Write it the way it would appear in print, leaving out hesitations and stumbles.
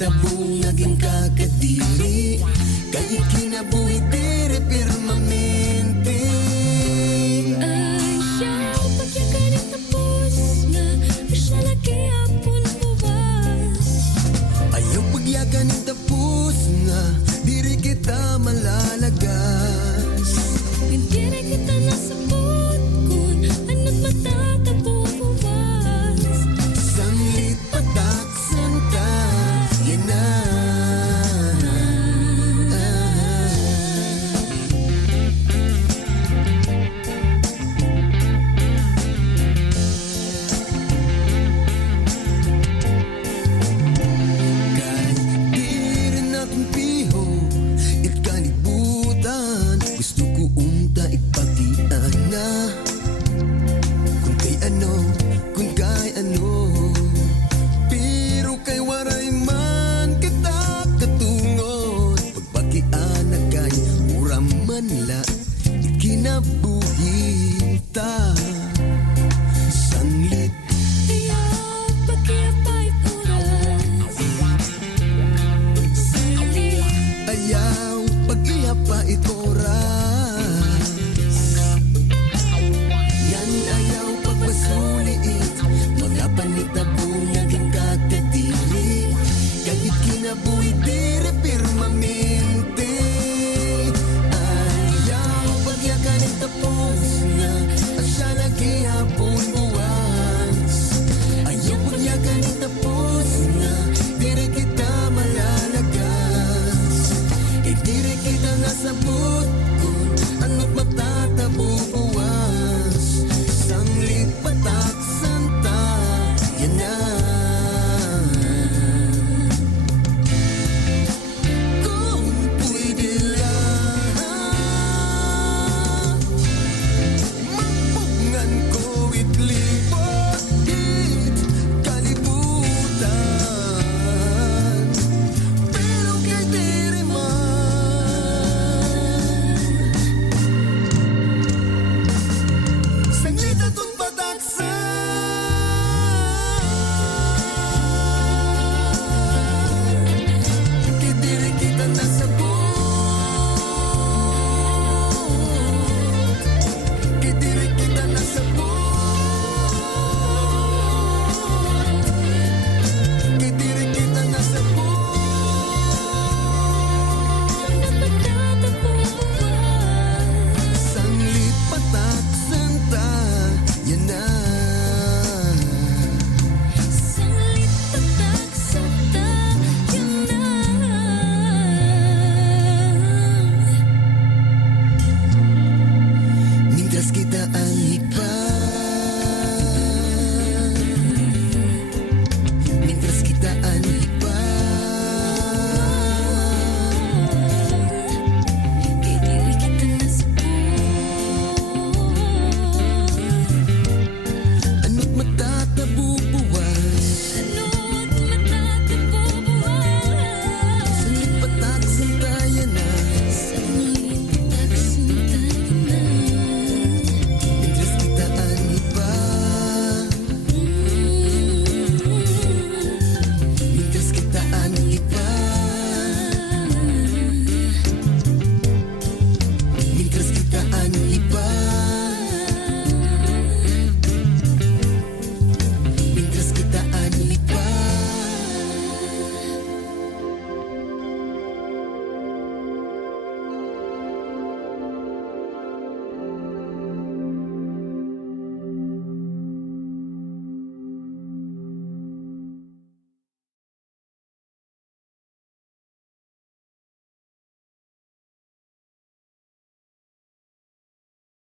Tabong naging kakadiri kahit kinabuhi dire permanente. Ayaw pagyakan tapos na siya lagi apon buwas. Ayaw pagyakan tapos na diri kita malalagas. Hindi na kita nasabot kung ano't matatabo buwas. Sanglit patak santa yan na. Kahit di rin akong piho it kalibutan, gusto ko unta ipatian na kung kay ano, kung kay ano. Pero kay waray man kita katungod, pagpakian na kay uram man la ikinabuhi ta. Sanglit Ayaw pagkapay oras. Sali ayaw pag-iapait oras. Yan ayaw pagpasuliit, mga panitabong naging kakadiri kahit kinabuhi dire permanente. Ayaw pagyakan tapos na asya lagi hapon buwas. Ayaw pagyakan tapos na dire kita malalagas. Dire kita nasabot kung ano't matatabo